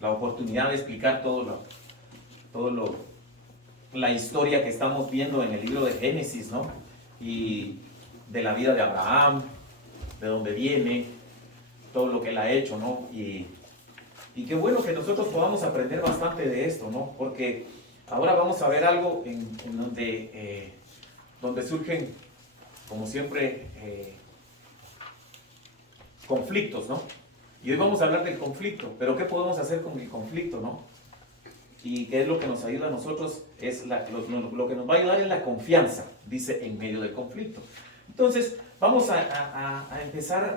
la oportunidad de explicar la historia que estamos viendo en el libro de Génesis, ¿no? Y de la vida de Abraham, de dónde viene, todo lo que él ha hecho, ¿no? Y qué bueno que nosotros podamos aprender bastante de esto, ¿no? Porque ahora vamos a ver algo en donde surgen, como siempre, conflictos, ¿no? Y hoy vamos a hablar del conflicto, pero ¿qué podemos hacer con el conflicto, no? Y qué es lo que nos ayuda a nosotros, es lo que nos va a ayudar es la confianza, dice, en medio del conflicto. Entonces, vamos a empezar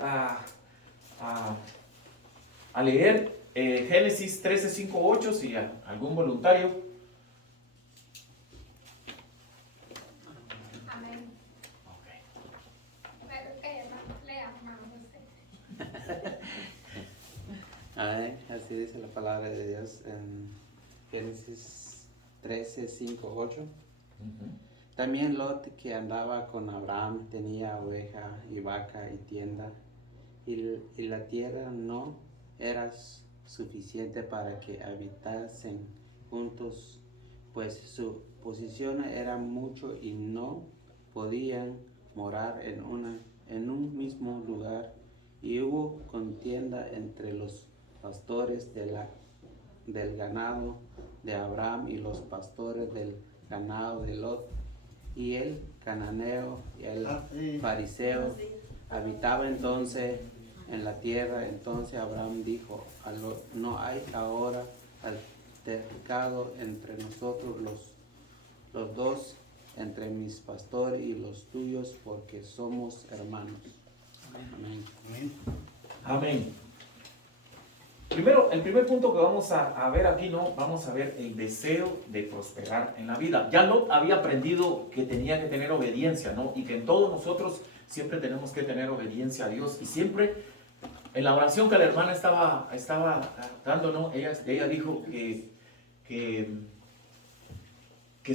a leer Génesis 13, 5, 8, si algún voluntario. Amén. Ok. Pero que lea, usted. Amén. Así dice la palabra de Dios en Génesis 13, 5, 8. También Lot, que andaba con Abraham, tenía oveja y vaca y tienda, y la tierra no era suficiente para que habitasen juntos, pues su posición era mucho y no podían morar en un mismo lugar, y hubo contienda entre los pastores del ganado de Abraham y los pastores del ganado de Lot. Y el cananeo y el fariseo habitaba entonces en la tierra. Entonces Abraham dijo a Lot: no hay ahora altercado entre nosotros los dos, entre mis pastores y los tuyos, porque somos hermanos. Amén. Amén. Amén. Primero, el primer punto que vamos a ver aquí, ¿no? Vamos a ver el deseo de prosperar en la vida. Ya Lot había aprendido que tenía que tener obediencia, ¿no? Y que en todos nosotros siempre tenemos que tener obediencia a Dios. Y siempre, en la oración que la hermana estaba dando, ¿no? Ella dijo que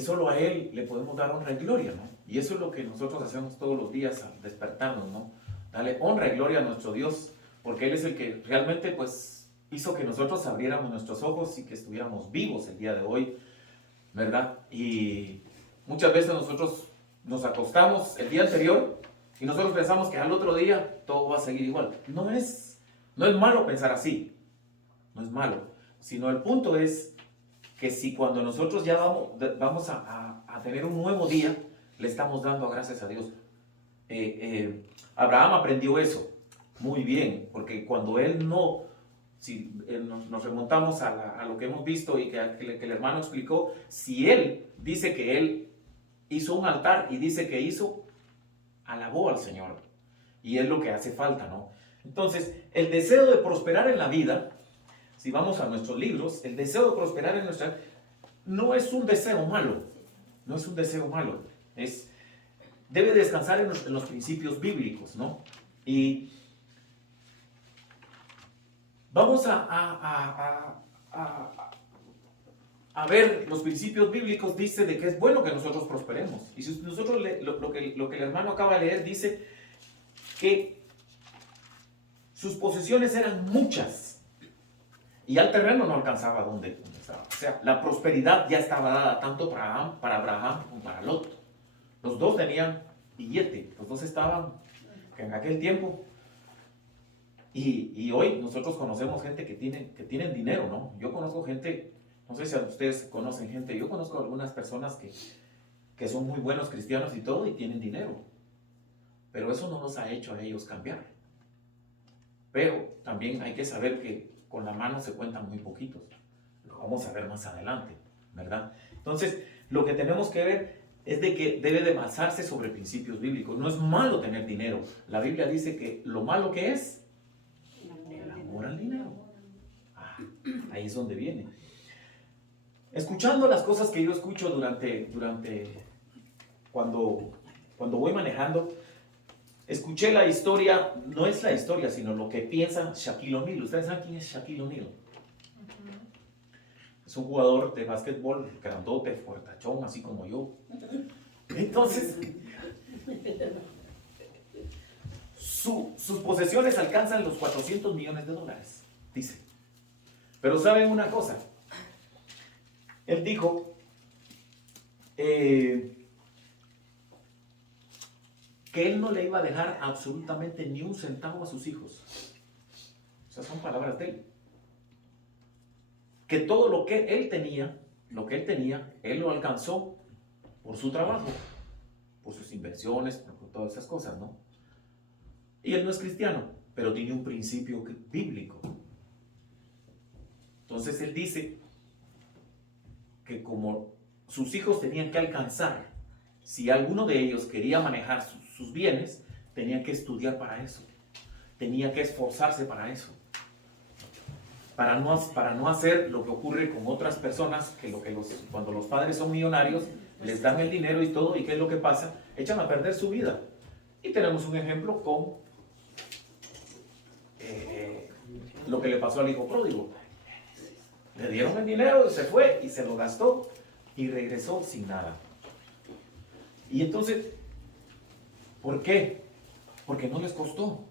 solo a Él le podemos dar honra y gloria, ¿no? Y eso es lo que nosotros hacemos todos los días al despertarnos, ¿no? Darle honra y gloria a nuestro Dios, porque Él es el que realmente, pues, hizo que nosotros abriéramos nuestros ojos y que estuviéramos vivos el día de hoy, ¿verdad? Y muchas veces nosotros nos acostamos el día anterior y nosotros pensamos que al otro día todo va a seguir igual. No es malo pensar así, no es malo, sino el punto es que si cuando nosotros ya vamos a tener un nuevo día, le estamos dando gracias a Dios. Abraham aprendió eso muy bien, porque cuando él no... Si nos remontamos a lo que hemos visto y que el hermano explicó, si él dice que él hizo un altar y dice que alabó al Señor. Y es lo que hace falta, ¿no? Entonces, el deseo de prosperar en la vida, si vamos a nuestros libros, el deseo de prosperar en nuestra vida, no es un deseo malo. No es un deseo malo. Debe descansar en los principios bíblicos, ¿no? Y vamos a ver, los principios bíblicos dice de que es bueno que nosotros prosperemos. Y si nosotros lo que el hermano acaba de leer dice que sus posesiones eran muchas y ya el terreno no alcanzaba donde estaba. O sea, la prosperidad ya estaba dada tanto para Abraham como para Lot. Los dos tenían billete, los dos estaban en aquel tiempo. Y hoy nosotros conocemos gente que tienen dinero, ¿no? Yo conozco gente, no sé si ustedes conocen gente, yo conozco algunas personas que son muy buenos cristianos y todo y tienen dinero. Pero eso no nos ha hecho a ellos cambiar. Pero también hay que saber que con la mano se cuentan muy poquitos. Lo vamos a ver más adelante, ¿verdad? Entonces, lo que tenemos que ver es de que debe de basarse sobre principios bíblicos. No es malo tener dinero. La Biblia dice que lo malo que es el amor al dinero. Ahí es donde viene. Escuchando las cosas que yo escucho durante cuando voy manejando, escuché la historia, no es la historia, sino lo que piensa Shaquille O'Neal. ¿Ustedes saben quién es Shaquille O'Neal? Es un jugador de básquetbol grandote, fuertachón, así como yo. Entonces, sus posesiones alcanzan los $400 millones, dice. Pero ¿saben una cosa? Él dijo que él no le iba a dejar absolutamente ni un centavo a sus hijos. Esas son palabras de él. Que todo lo que él tenía, él lo alcanzó por su trabajo, por sus inversiones, por todas esas cosas, ¿no? Y él no es cristiano, pero tiene un principio bíblico. Entonces él dice que como sus hijos tenían que alcanzar, si alguno de ellos quería manejar sus bienes, tenía que estudiar para eso, tenía que esforzarse para eso, para no hacer lo que ocurre con otras personas, cuando los padres son millonarios, les dan el dinero y todo, y ¿qué es lo que pasa? Echan a perder su vida. Y tenemos un ejemplo con lo que le pasó al hijo pródigo. Le dieron el dinero, se fue y se lo gastó y regresó sin nada. Y entonces, ¿por qué? Porque no les costó.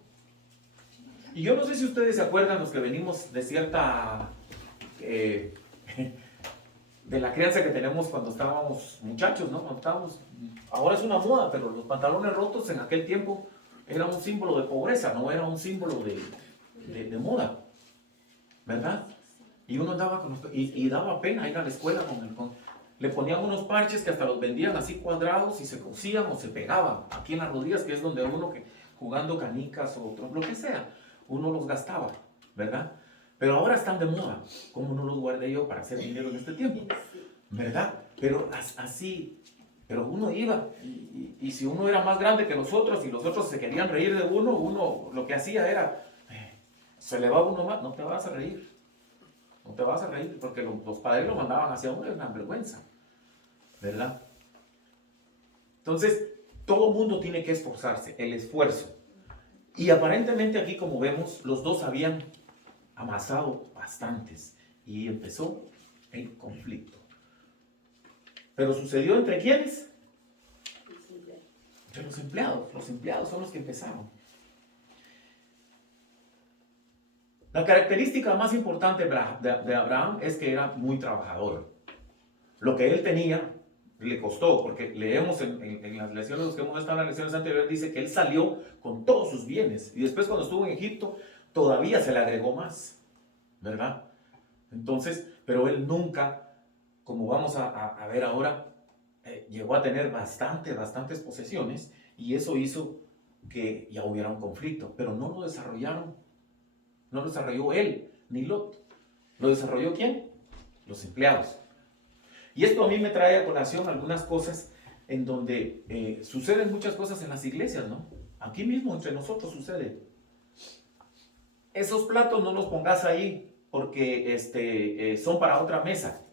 Y yo no sé si ustedes se acuerdan, los que venimos de cierta, de la crianza que tenemos cuando estábamos muchachos, ¿no? Ahora es una moda, pero los pantalones rotos en aquel tiempo era un símbolo de pobreza, no era un símbolo de moda, ¿verdad? Y uno andaba y daba pena ir a la escuela le ponían unos parches que hasta los vendían así cuadrados y se cosían o se pegaban aquí en las rodillas, que es donde uno jugando canicas o lo que sea, uno los gastaba, ¿verdad? Pero ahora están de moda. ¿Cómo no los guardé yo para hacer dinero en este tiempo? ¿Verdad? Pero así, pero uno iba y si uno era más grande que los otros y los otros se querían reír de uno lo que hacía era, se le va uno más, no te vas a reír. No te vas a reír porque los padres lo mandaban hacia uno, es una vergüenza, ¿verdad? Entonces, todo mundo tiene que esforzarse, el esfuerzo. Y aparentemente aquí, como vemos, los dos habían amasado bastantes y empezó el conflicto. ¿Pero sucedió entre quiénes? Entre los empleados. Los empleados son los que empezaron. La característica más importante de Abraham es que era muy trabajador. Lo que él tenía le costó, porque leemos en las lecciones, los que hemos estado en las lecciones anteriores, dice que él salió con todos sus bienes y después cuando estuvo en Egipto todavía se le agregó más, ¿verdad? Entonces, pero él nunca, como vamos a ver ahora, llegó a tener bastantes posesiones y eso hizo que ya hubiera un conflicto, pero no lo desarrollaron. No lo desarrolló él, ni Lot. ¿Lo desarrolló quién? Los empleados. Y esto a mí me trae a colación algunas cosas en donde suceden muchas cosas en las iglesias, ¿no? Aquí mismo entre nosotros sucede. Esos platos no los pongas ahí porque son para otra mesa.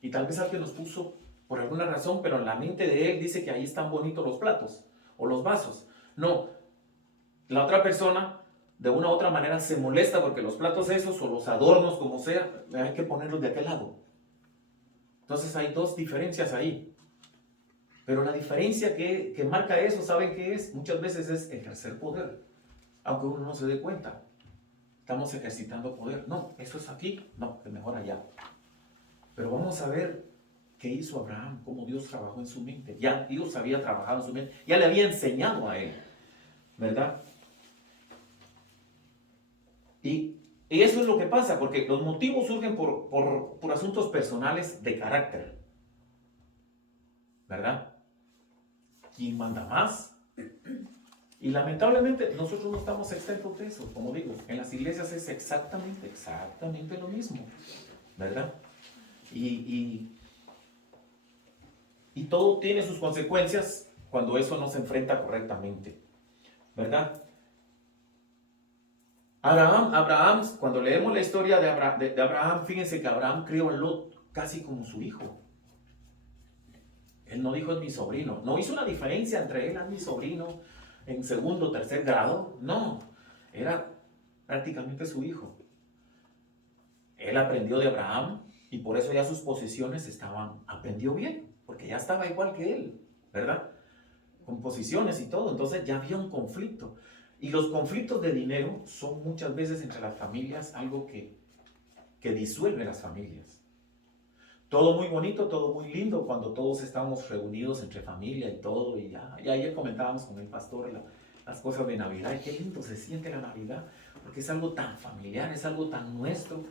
Y tal vez alguien los puso por alguna razón, pero en la mente de él dice que ahí están bonitos los platos o los vasos. No, la otra persona de una u otra manera se molesta porque los platos esos o los adornos, como sea, hay que ponerlos de aquel lado. Entonces hay dos diferencias ahí. Pero la diferencia que marca eso, ¿saben qué es? Muchas veces es ejercer poder. Aunque uno no se dé cuenta. Estamos ejercitando poder. No, eso es aquí. No, es mejor allá. Pero vamos a ver qué hizo Abraham, cómo Dios trabajó en su mente. Ya Dios había trabajado en su mente. Ya le había enseñado a él. ¿Verdad? Y eso es lo que pasa, porque los motivos surgen por asuntos personales de carácter, ¿verdad? ¿Quién manda más? Y lamentablemente nosotros no estamos exentos de eso, como digo, en las iglesias es exactamente lo mismo, ¿verdad? Y todo tiene sus consecuencias cuando eso no se enfrenta correctamente, ¿verdad? Abraham, cuando leemos la historia de Abraham, fíjense que Abraham crió a Lot casi como su hijo. Él no dijo es mi sobrino, no hizo una diferencia entre él y mi sobrino en segundo o tercer grado, no, era prácticamente su hijo. Él aprendió de Abraham y por eso ya sus posiciones aprendió bien, porque ya estaba igual que él, ¿verdad? Con posiciones y todo, entonces ya había un conflicto. Y los conflictos de dinero son muchas veces entre las familias algo que que disuelve las familias. Todo muy bonito, todo muy lindo cuando todos estamos reunidos entre familia y todo. Y ya ayer comentábamos con el pastor las cosas de Navidad. Y qué lindo se siente la Navidad, porque es algo tan familiar, es algo tan nuestro,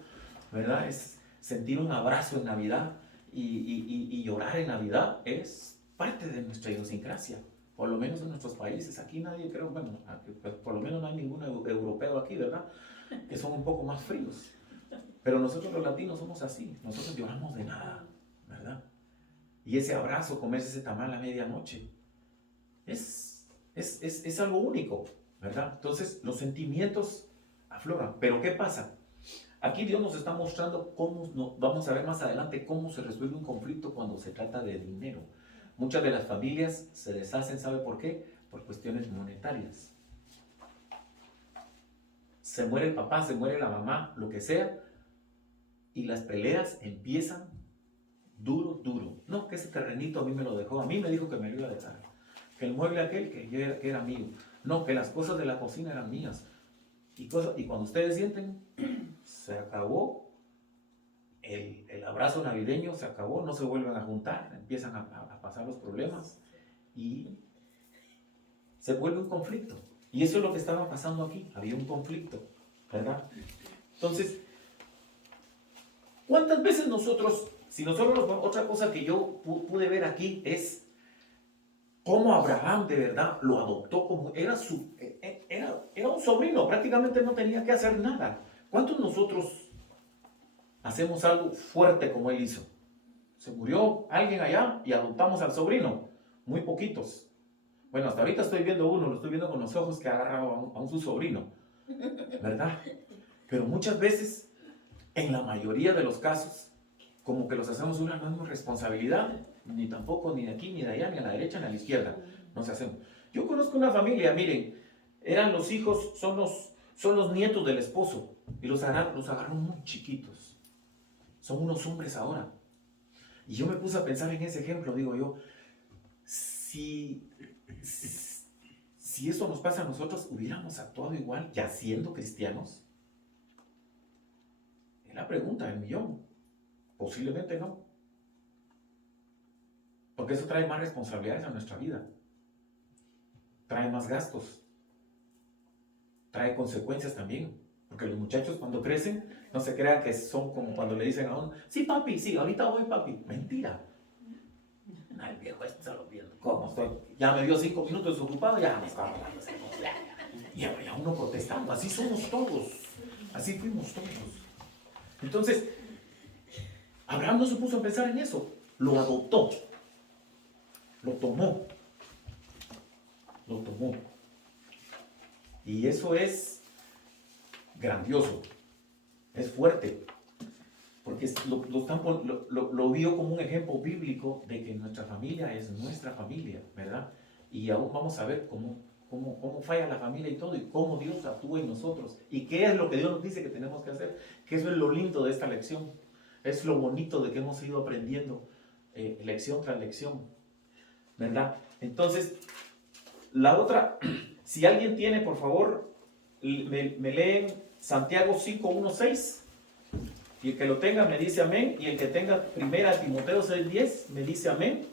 ¿verdad? Es sentir un abrazo en Navidad y llorar en Navidad es parte de nuestra idiosincrasia. Por lo menos en nuestros países, aquí nadie creo, bueno, por lo menos no hay ningún europeo aquí, ¿verdad? Que son un poco más fríos. Pero nosotros los latinos somos así, nosotros lloramos de nada, ¿verdad? Y ese abrazo, comerse ese tamal a medianoche, es algo único, ¿verdad? Entonces los sentimientos afloran. Pero ¿qué pasa? Aquí Dios nos está mostrando vamos a ver más adelante cómo se resuelve un conflicto cuando se trata de dinero. Muchas de las familias se deshacen, ¿sabe por qué? Por cuestiones monetarias. Se muere el papá, se muere la mamá, lo que sea, y las peleas empiezan duro. No, que ese terrenito a mí me lo dejó, a mí me dijo que me lo iba a dejar. Que el mueble aquel que era mío. No, que las cosas de la cocina eran mías. Y cuando ustedes sienten, se acabó el abrazo navideño, se acabó, no se vuelven a juntar, empiezan a pasar los problemas y se vuelve un conflicto. Y eso es lo que estaba pasando aquí, había un conflicto, ¿verdad? Entonces, ¿cuántas veces otra cosa que yo pude ver aquí es cómo Abraham de verdad lo adoptó como era un sobrino, prácticamente no tenía que hacer nada. ¿Cuántos nosotros hacemos algo fuerte como él hizo? Se murió alguien allá y adoptamos al sobrino. Muy poquitos. Bueno, hasta ahorita estoy viendo uno, lo estoy viendo con los ojos que ha agarrado a su sobrino, ¿verdad? Pero muchas veces, en la mayoría de los casos, como que los hacemos una no es responsabilidad, ni tampoco ni de aquí, ni de allá, ni a la derecha, ni a la izquierda. No se hacemos. Yo conozco una familia, miren, eran los hijos, son los nietos del esposo, y los agarraron muy chiquitos. Son unos hombres ahora. Y yo me puse a pensar en ese ejemplo, digo yo, si eso nos pasa a nosotros, ¿hubiéramos actuado igual ya siendo cristianos? Es la pregunta del millón. Posiblemente no. Porque eso trae más responsabilidades a nuestra vida. Trae más gastos. Trae consecuencias también. Porque los muchachos cuando crecen, no se crean que son como cuando le dicen a uno, sí papi, sí, ahorita voy papi. Mentira. El viejo solo viendo cómo estoy. Ya me dio 5 minutos desocupado, ya me estaba hablando. Y ya uno protestando. Así somos todos. Así fuimos todos. Entonces, Abraham no se puso a pensar en eso. Lo adoptó. Lo tomó. Y eso es grandioso. Es fuerte. Porque lo vio como un ejemplo bíblico de que nuestra familia es nuestra familia, ¿verdad? Y aún vamos a ver cómo falla la familia y todo, y cómo Dios actúa en nosotros, y qué es lo que Dios nos dice que tenemos que hacer, que eso es lo lindo de esta lección, es lo bonito de que hemos ido aprendiendo lección tras lección, ¿verdad? Entonces, la otra, si alguien tiene, por favor, me leen Santiago 5:1-6. Y el que lo tenga me dice amén. Y el que tenga 1 Timoteo 6:10 me dice amén.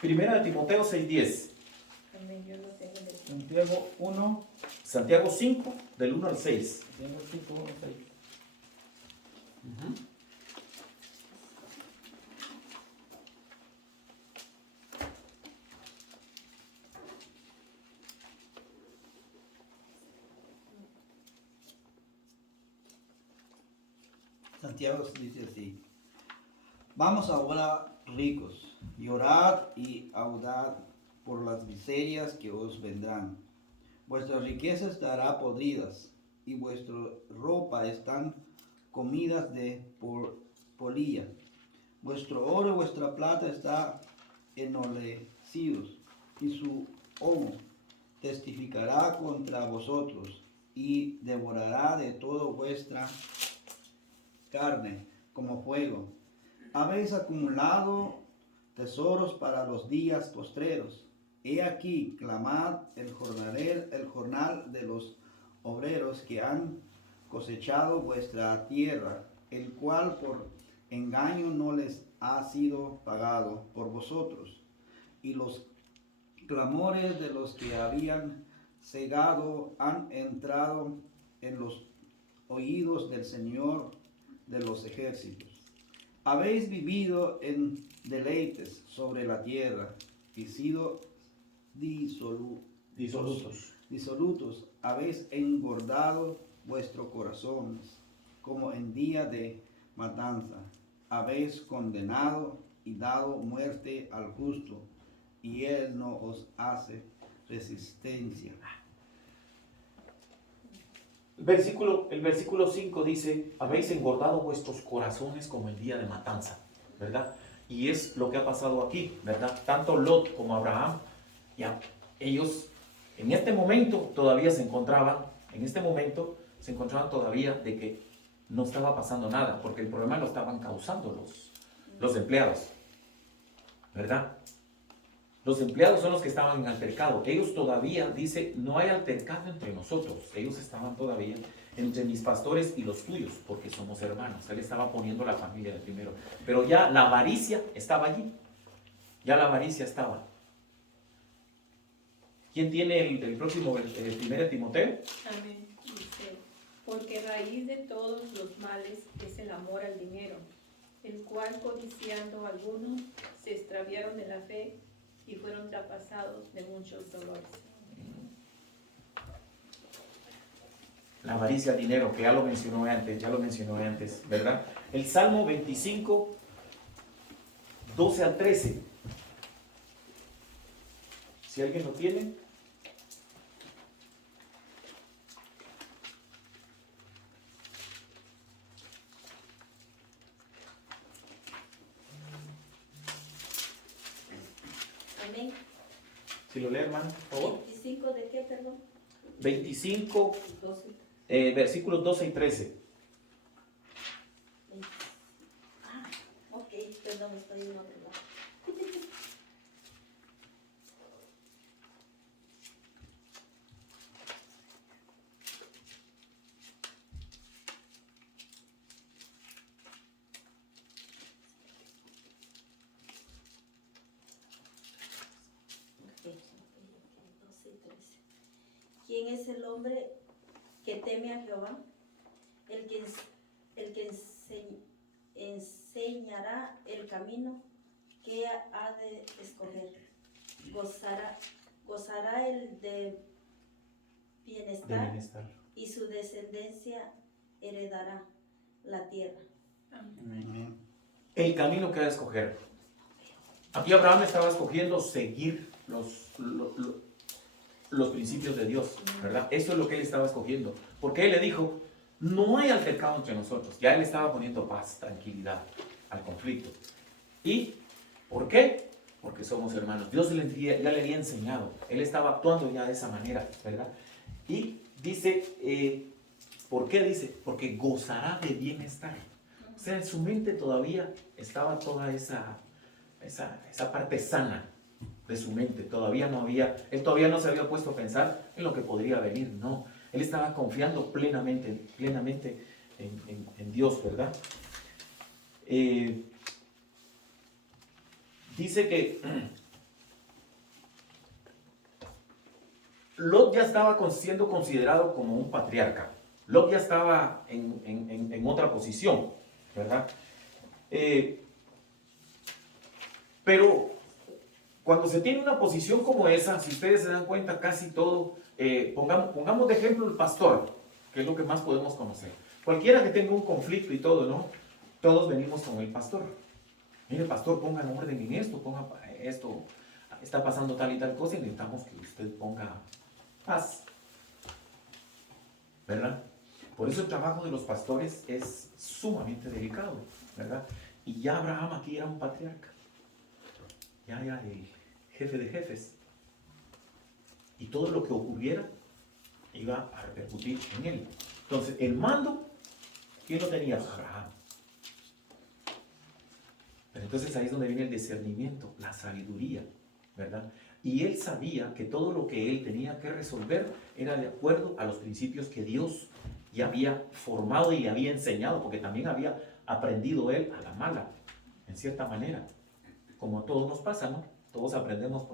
Primera de Timoteo 6:10. Santiago 1. Santiago 5, del 1 al 6. Santiago 5, 1 al 6. Santiago dice así: vamos ahora ricos, llorad y audad por las miserias que os vendrán. Vuestras riquezas estarán podridas, y vuestra ropa están comidas de polilla. Vuestro oro y vuestra plata está ennoblecidos, y su homo testificará contra vosotros, y devorará de toda vuestra carne, como fuego. Habéis acumulado tesoros para los días postreros. He aquí, clamad el jornal de los obreros que han cosechado vuestra tierra, el cual por engaño no les ha sido pagado por vosotros. Y los clamores de los que habían cegado han entrado en los oídos del Señor de los ejércitos. Habéis vivido en deleites sobre la tierra y sido disolutos. Habéis engordado vuestros corazones como en día de matanza. Habéis condenado y dado muerte al justo, y él no os hace resistencia. El versículo 5 dice, habéis engordado vuestros corazones como el día de matanza, ¿verdad? Y es lo que ha pasado aquí, ¿verdad? Tanto Lot como Abraham, ya, ellos en este momento todavía se encontraban todavía de que no estaba pasando nada, porque el problema lo estaban causando los empleados, ¿verdad? Los empleados son los que estaban en altercado. Ellos todavía, dice, no hay altercado entre nosotros. Ellos estaban todavía entre mis pastores y los tuyos, porque somos hermanos. Él estaba poniendo la familia de primero. Pero ya la avaricia estaba allí. Ya la avaricia estaba. ¿Quién tiene el próximo, el 1 Timoteo? Amén. Dice, porque raíz de todos los males es el amor al dinero, el cual codiciando algunos se extraviaron de la fe y fueron traspasados de muchos dolores. La avaricia al dinero, que ya lo mencionó antes, ¿verdad? El Salmo 25, 12 al 13. Si alguien lo tiene. Amén. Si lo lee, hermano, por favor. ¿25 de qué, perdón? 25, 12. versículos 12 y 13. Ok, perdón, estoy en otro lado. Ok, 12 y 13. ¿Quién es el hombre que teme a Jehová? El que enseñará el camino que ha de escoger. Gozará el de bienestar, y su descendencia heredará la tierra. Amén. El camino que ha de escoger. Aquí Abraham estaba escogiendo seguir los principios de Dios, ¿verdad? Eso es lo que él estaba escogiendo. Porque él le dijo, no hay altercado entre nosotros. Ya él estaba poniendo paz, tranquilidad al conflicto. ¿Y por qué? Porque somos hermanos. Dios ya le había enseñado. Él estaba actuando ya de esa manera, ¿verdad? Y dice, ¿por qué dice? Porque gozará de bienestar. O sea, en su mente todavía estaba toda esa parte sana de su mente. Él todavía no se había puesto a pensar en lo que podría venir, no. Él estaba confiando plenamente en Dios, ¿verdad? Dice que Lot ya estaba siendo considerado como un patriarca. Lot ya estaba en otra posición, ¿verdad? Pero cuando se tiene una posición como esa, si ustedes se dan cuenta, casi todo, pongamos de ejemplo el pastor, que es lo que más podemos conocer. Cualquiera que tenga un conflicto y todo, ¿no? Todos venimos con el pastor. Mire, pastor, pongan orden en esto, está pasando tal y tal cosa y necesitamos que usted ponga paz. ¿Verdad? Por eso el trabajo de los pastores es sumamente delicado, ¿verdad? Y ya Abraham aquí era un patriarca. Ya el jefe de jefes. Y todo lo que ocurriera iba a repercutir en él. Entonces, el mando, ¿quién lo tenía? Abraham. Entonces ahí es donde viene el discernimiento, la sabiduría, ¿verdad? Y él sabía que todo lo que él tenía que resolver era de acuerdo a los principios que Dios ya había formado y había enseñado, porque también había aprendido él a la mala, en cierta manera, como a todos nos pasa, ¿no? Todos aprendemos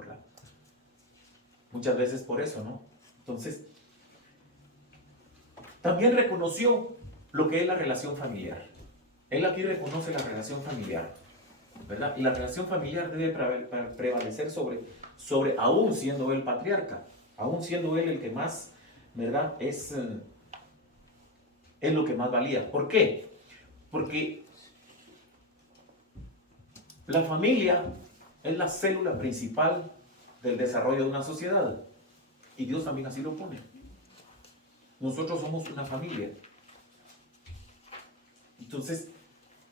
muchas veces por eso, ¿no? Entonces, también reconoció lo que es la relación familiar. Él aquí reconoce la relación familiar, ¿verdad? Y la relación familiar debe prevalecer sobre aún siendo él patriarca, aún siendo él el que más, ¿verdad? Es lo que más valía. ¿Por qué? Porque la familia es la célula principal del desarrollo de una sociedad. Y Dios también así lo pone. Nosotros somos una familia. Entonces,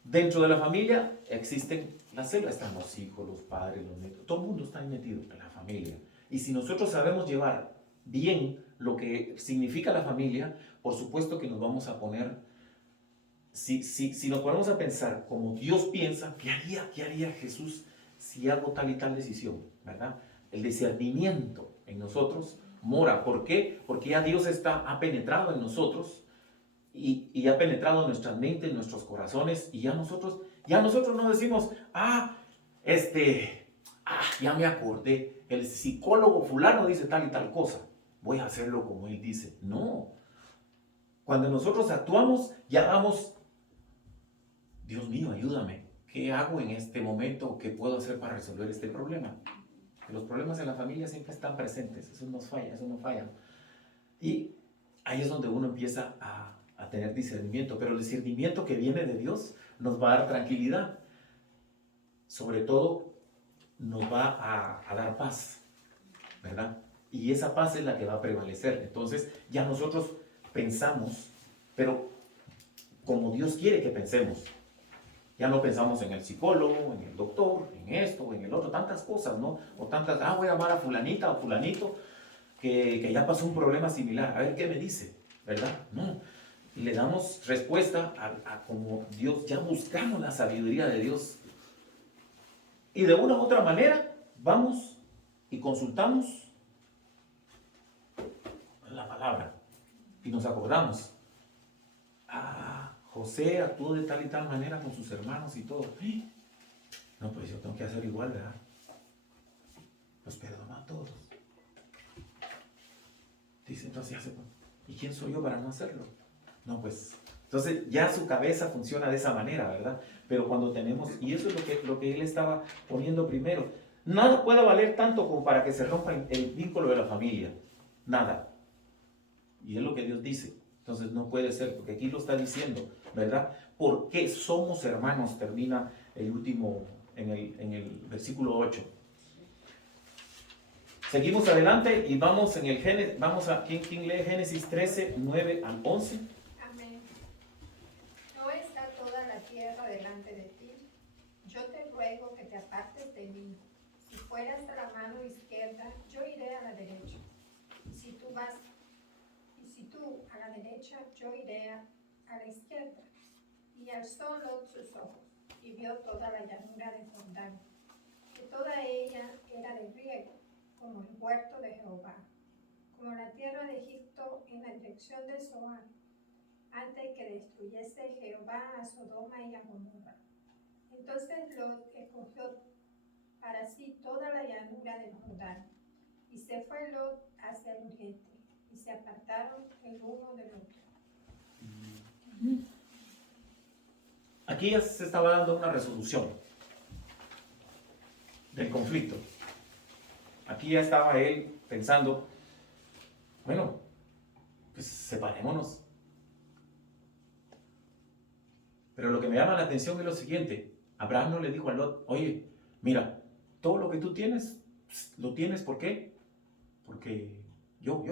dentro de la familia existen las células, están los hijos, los padres, los nietos, todo el mundo está ahí metido en la familia. Y si nosotros sabemos llevar bien lo que significa la familia, por supuesto que nos vamos a poner, si nos ponemos a pensar como Dios piensa, ¿qué haría Jesús si hago tal y tal decisión? ¿Verdad? El discernimiento en nosotros mora. ¿Por qué? Porque ya Dios ha penetrado en nosotros y ha penetrado en nuestras mentes, en nuestros corazones, y ya nosotros no decimos, ya me acordé, el psicólogo fulano dice tal y tal cosa, voy a hacerlo como él dice. No. Cuando nosotros actuamos, ya damos, Dios mío, ayúdame, ¿qué hago en este momento? ¿Qué puedo hacer para resolver este problema? Que los problemas en la familia siempre están presentes, eso no falla. Y ahí es donde uno empieza a tener discernimiento, pero el discernimiento que viene de Dios nos va a dar tranquilidad, sobre todo nos va a dar paz, ¿verdad? Y esa paz es la que va a prevalecer. Entonces ya nosotros pensamos, pero como Dios quiere que pensemos. Ya no pensamos en el psicólogo, en el doctor, en esto, en el otro, tantas cosas, ¿no? O tantas, voy a llamar a fulanita o fulanito que ya pasó un problema similar, a ver qué me dice, ¿verdad? No, le damos respuesta a como Dios, ya buscamos la sabiduría de Dios. Y de una u otra manera, vamos y consultamos la palabra y nos acordamos. José actuó de tal y tal manera con sus hermanos y todo. No, pues yo tengo que hacer igual, ¿verdad? Los perdono a todos. Dice, entonces, ¿y quién soy yo para no hacerlo? No, pues, entonces ya su cabeza funciona de esa manera, ¿verdad? Pero cuando tenemos, y eso es lo que él estaba poniendo primero, nada puede valer tanto como para que se rompa el vínculo de la familia. Nada. Y es lo que Dios dice. Entonces no puede ser, porque aquí lo está diciendo, ¿verdad? Porque somos hermanos, termina el último, en el versículo 8. Seguimos adelante y vamos en el Génesis, ¿quién lee Génesis 13, 9 al 11? Amén. ¿No está toda la tierra delante de ti? Yo te ruego que te apartes de mí. Si fueras a la mano izquierda, yo iré a la derecha. Y si tú a la derecha, yo iré a la izquierda. Y alzó Lot sus ojos, y vio toda la llanura de Jordán, que toda ella era de riego, como el huerto de Jehová, como la tierra de Egipto en la dirección de Zoar, antes que destruyese Jehová a Sodoma y a Gomorra. Entonces Lot escogió para sí toda la llanura del Jordán, y se fue Lot hacia el oriente, y se apartaron el uno del otro. Aquí ya se estaba dando una resolución del conflicto. Aquí ya estaba él pensando, bueno, pues separémonos. Pero lo que me llama la atención es lo siguiente. Abraham no le dijo a Lot, oye, mira, todo lo que tú tienes, lo tienes, ¿por qué? Porque yo,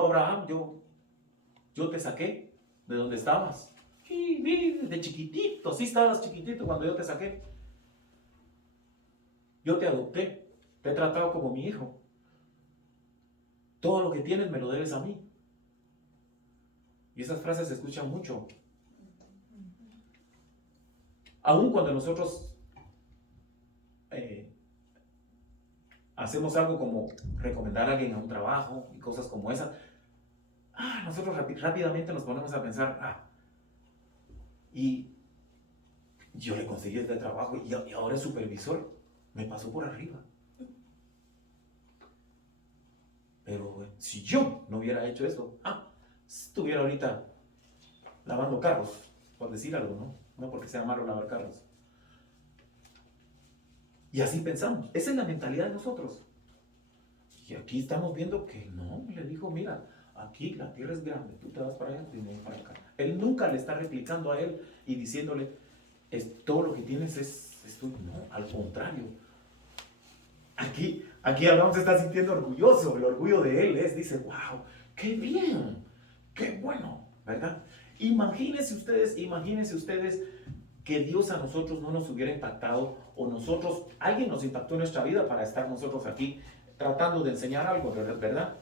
Abraham, yo te saqué de donde estabas. Y desde chiquitito, sí estabas chiquitito cuando yo te saqué. Yo te adopté, te he tratado como mi hijo. Todo lo que tienes me lo debes a mí. Y esas frases se escuchan mucho. Aún cuando nosotros hacemos algo como recomendar a alguien a un trabajo y cosas como esas, nosotros rápidamente nos ponemos a pensar, y yo le conseguí este trabajo y ahora el supervisor me pasó por arriba. Pero si yo no hubiera hecho eso, estuviera ahorita lavando carros, por decir algo, ¿no? No porque sea malo lavar carros. Y así pensamos. Esa es la mentalidad de nosotros. Y aquí estamos viendo que no, le dijo, mira, aquí la tierra es grande, tú te vas para allá, tú me vas para acá. Él nunca le está replicando a él y diciéndole, todo lo que tienes es tuyo. No, al contrario. Aquí Abraham se está sintiendo orgulloso, el orgullo de él dice, wow, qué bien, qué bueno, ¿verdad? Imagínense ustedes que Dios a nosotros no nos hubiera impactado, o alguien nos impactó en nuestra vida para estar nosotros aquí tratando de enseñar algo, ¿verdad?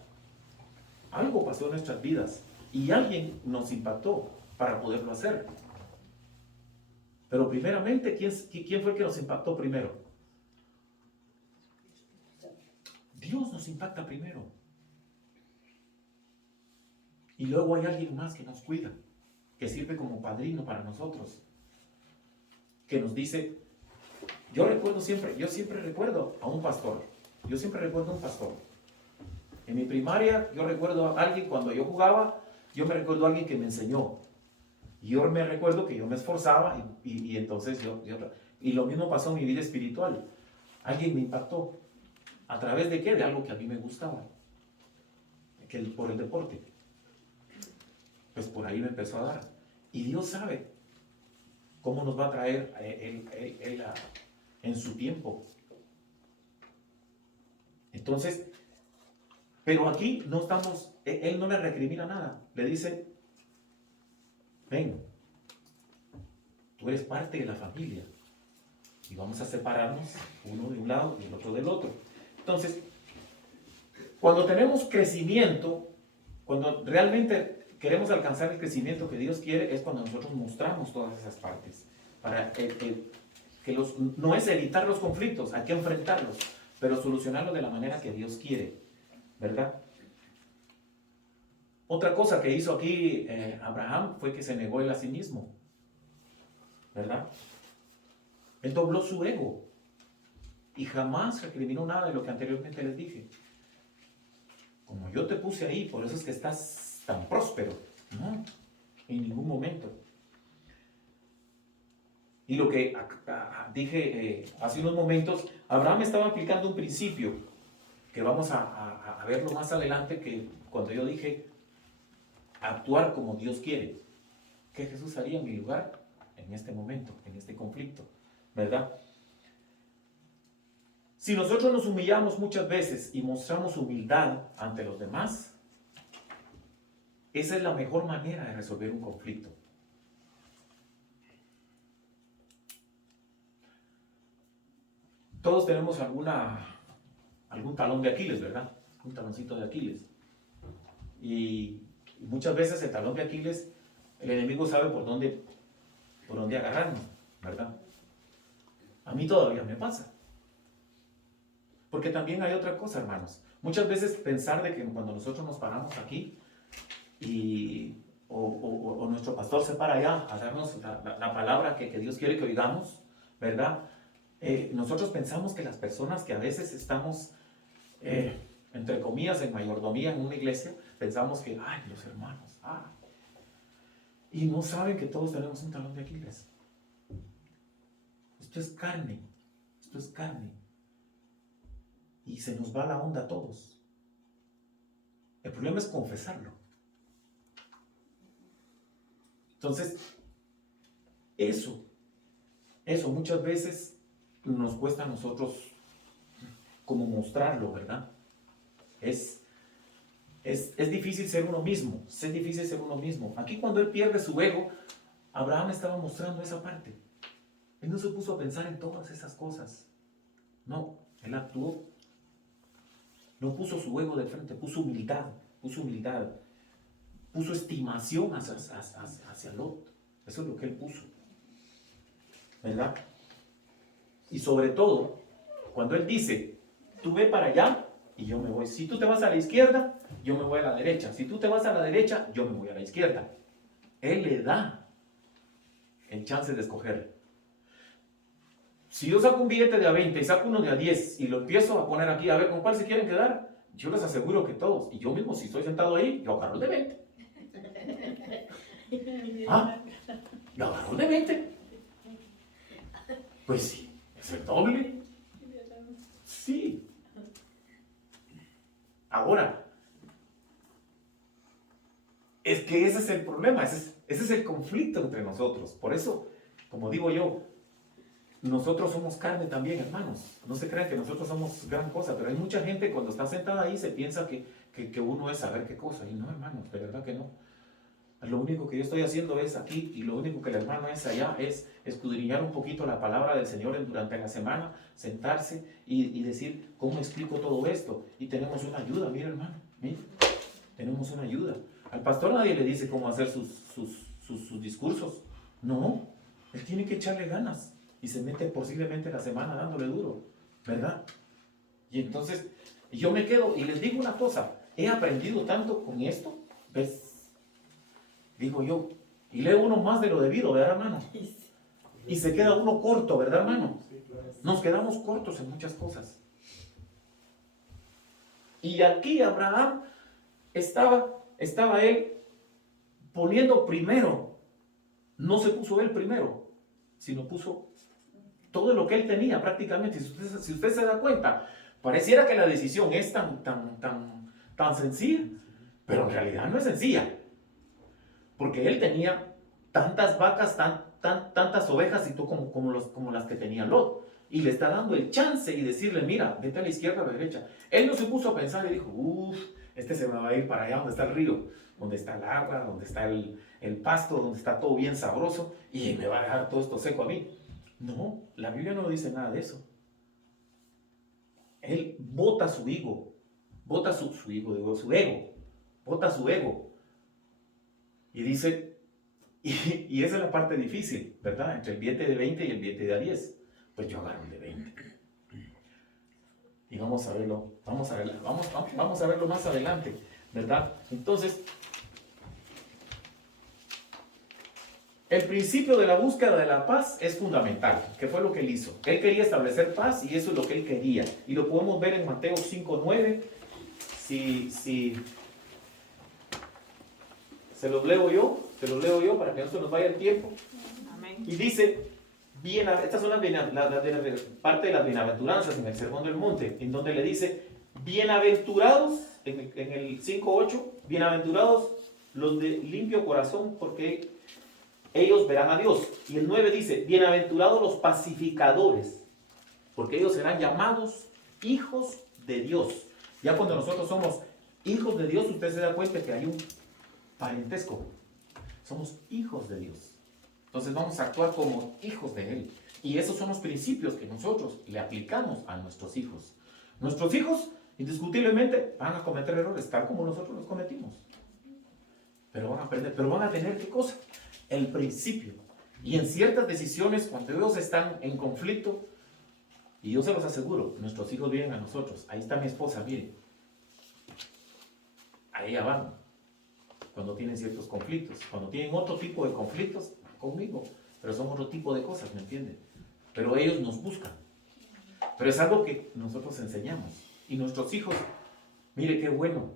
Algo pasó en nuestras vidas y alguien nos impactó para poderlo hacer. Pero primeramente, ¿quién fue el que nos impactó primero? Dios nos impacta primero. Y luego hay alguien más que nos cuida, que sirve como padrino para nosotros, que nos dice, yo siempre recuerdo a un pastor, En mi primaria yo recuerdo a alguien, cuando yo jugaba, yo me recuerdo a alguien que me enseñó. Yo me recuerdo que yo me esforzaba y entonces y lo mismo pasó en mi vida espiritual. Alguien me impactó. ¿A través de qué? De algo que a mí me gustaba. Por el deporte. Pues por ahí me empezó a dar. Y Dios sabe cómo nos va a traer Él en su tiempo. Entonces, pero aquí no estamos, Él no le recrimina nada. Le dice, ven, tú eres parte de la familia. Y vamos a separarnos, uno de un lado y el otro del otro. Entonces, cuando tenemos crecimiento, cuando realmente queremos alcanzar el crecimiento que Dios quiere, es cuando nosotros mostramos todas esas partes. No es evitar los conflictos, hay que enfrentarlos, pero solucionarlos de la manera que Dios quiere, ¿verdad? Otra cosa que hizo aquí Abraham fue que se negó él a sí mismo, ¿verdad? Él dobló su ego y jamás recriminó nada de lo que anteriormente les dije. Como yo te puse ahí, por eso es que estás tan próspero. No, en ningún momento. Y lo que dije hace unos momentos, Abraham estaba aplicando un principio que vamos a verlo más adelante, que cuando yo dije actuar como Dios quiere, que Jesús haría en mi lugar en este momento, en este conflicto, ¿verdad? Si nosotros nos humillamos muchas veces y mostramos humildad ante los demás, esa es la mejor manera de resolver un conflicto. Todos tenemos algún talón de Aquiles, ¿verdad? Un taloncito de Aquiles. Y muchas veces el talón de Aquiles, el enemigo sabe por dónde agarrarnos, ¿verdad? A mí todavía me pasa. Porque también hay otra cosa, hermanos. Muchas veces pensar de que cuando nosotros nos paramos aquí o nuestro pastor se para allá a darnos la palabra que Dios quiere que oigamos, ¿verdad? Nosotros pensamos que las personas que a veces estamos, entre comillas, en mayordomía en una iglesia, pensamos que, los hermanos, y no saben que todos tenemos un talón de Aquiles. Esto es carne. Y se nos va la onda a todos. El problema es confesarlo. Entonces, eso muchas veces nos cuesta a nosotros como mostrarlo, ¿verdad? Es difícil ser uno mismo, Aquí cuando él pierde su ego, Abraham estaba mostrando esa parte. Él no se puso a pensar en todas esas cosas. No, él actuó. No puso su ego de frente, puso humildad, puso estimación hacia Lot. Eso es lo que él puso, ¿verdad? Y sobre todo, cuando Él dice, tú ve para allá y yo me voy. Si tú te vas a la izquierda, yo me voy a la derecha. Si tú te vas a la derecha, yo me voy a la izquierda. Él le da el chance de escoger. Si yo saco un billete de a 20 y saco uno de a 10 y lo empiezo a poner aquí a ver con cuál se quieren quedar, yo les aseguro que todos, y yo mismo si estoy sentado ahí, yo agarro el de 20. ¿Ah? Yo agarro el de 20. Pues sí, es el doble. Sí. Ahora, es que ese es el problema, ese es el conflicto entre nosotros. Por eso, como digo yo, nosotros somos carne también, hermanos. No se crean que nosotros somos gran cosa, pero hay mucha gente cuando está sentada ahí se piensa que uno es saber qué cosa. Y no, hermanos, de verdad que no. Lo único que yo estoy haciendo es aquí y lo único que el hermano es allá es escudriñar un poquito la palabra del Señor durante la semana, sentarse y decir cómo explico todo esto. Y tenemos una ayuda, mira hermano, mira, tenemos una ayuda. Al pastor nadie le dice cómo hacer sus discursos. No, él tiene que echarle ganas y se mete posiblemente la semana dándole duro, ¿verdad? Y entonces yo me quedo y les digo una cosa, he aprendido tanto con esto, ¿ves? Digo yo, y leo uno más de lo debido, ¿verdad, hermano? Y se queda uno corto, ¿verdad, hermano? Nos quedamos cortos en muchas cosas. Y aquí Abraham estaba él poniendo primero, no se puso él primero, sino puso todo lo que él tenía prácticamente. Si usted se da cuenta, pareciera que la decisión es tan sencilla, pero en realidad no es sencilla. Porque él tenía tantas vacas, tantas ovejas y tú como las que tenía Lot. Y le está dando el chance y decirle, mira, vete a la izquierda o a la derecha. Él no se puso a pensar y dijo, este se me va a ir para allá donde está el río, donde está el agua, donde está el pasto, donde está todo bien sabroso y me va a dejar todo esto seco a mí. No, la Biblia no dice nada de eso. Él bota su ego, bota su ego, bota su ego. Y dice, y esa es la parte difícil, ¿verdad? Entre el billete de 20 y el billete de a 10. Pues yo agarro el de 20. Y vamos a verlo, vamos a verlo más adelante, ¿verdad? Entonces, el principio de la búsqueda de la paz es fundamental, que fue lo que él hizo. Él quería establecer paz y eso es lo que él quería. Y lo podemos ver en Mateo 5:9. Si se los leo yo para que no se nos vaya el tiempo. Amén. Y dice, estas son parte de las bienaventuranzas en el Sermón del Monte, en donde le dice, bienaventurados, en el 5:8, bienaventurados los de limpio corazón, porque ellos verán a Dios. Y el 9 dice, bienaventurados los pacificadores, porque ellos serán llamados hijos de Dios. Ya cuando nosotros somos hijos de Dios, usted se da cuenta que hay un parentesco. Somos hijos de Dios. Entonces vamos a actuar como hijos de Él. Y esos son los principios que nosotros le aplicamos a nuestros hijos. Nuestros hijos, indiscutiblemente, van a cometer errores, tal como nosotros los cometimos. Pero van a aprender, pero van a tener, ¿qué cosa? El principio. Y en ciertas decisiones, cuando ellos están en conflicto, y yo se los aseguro, nuestros hijos vienen a nosotros. Ahí está mi esposa, miren. A ella van. Cuando tienen ciertos conflictos. Cuando tienen otro tipo de conflictos, conmigo. Pero son otro tipo de cosas, ¿me entienden? Pero ellos nos buscan. Pero es algo que nosotros enseñamos. Y nuestros hijos, mire qué bueno.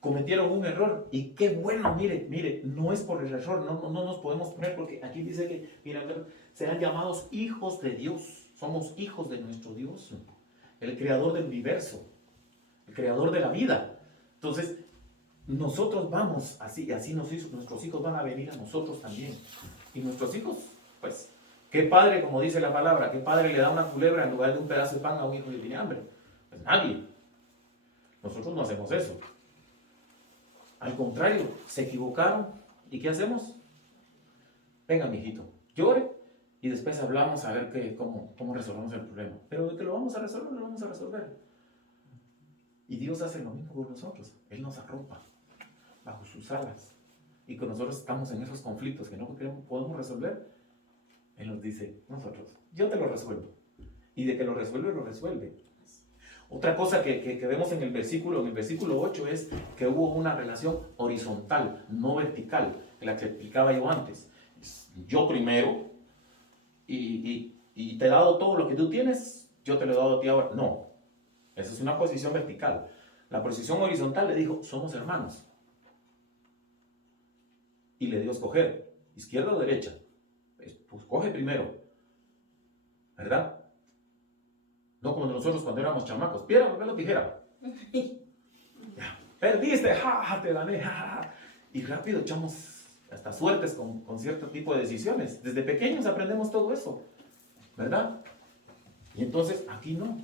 Cometieron un error. Y qué bueno, mire, no es por el error. No nos podemos poner porque aquí dice que, mira, serán llamados hijos de Dios. Somos hijos de nuestro Dios. El creador del universo. El creador de la vida. Entonces, nosotros vamos, así nuestros hijos van a venir a nosotros también. Y nuestros hijos, pues, ¿qué padre, como dice la palabra, qué padre le da una culebra en lugar de un pedazo de pan a un hijo que tiene hambre? Pues nadie. Nosotros no hacemos eso. Al contrario, se equivocaron. ¿Y qué hacemos? Venga, mijito, llore y después hablamos a ver cómo resolvemos el problema. Pero de que lo vamos a resolver, lo vamos a resolver. Y Dios hace lo mismo con nosotros. Él nos arropa bajo sus alas. Y con nosotros estamos en esos conflictos que no podemos resolver. Él nos dice, nosotros, yo te lo resuelvo. Y de que lo resuelve, lo resuelve. Otra cosa que vemos en el versículo 8 es que hubo una relación horizontal, no vertical, la que explicaba yo antes. Yo primero, y te he dado todo lo que tú tienes, yo te lo he dado a ti ahora. No, esa es una posición vertical. La posición horizontal le dijo, somos hermanos. Y le dio a escoger, izquierda o derecha. Pues coge primero, ¿verdad? No como nosotros cuando éramos chamacos. Piedra, papel o tijera. Ya, perdiste, te gané, Y rápido echamos hasta suertes con cierto tipo de decisiones. Desde pequeños aprendemos todo eso, ¿verdad? Y entonces aquí no.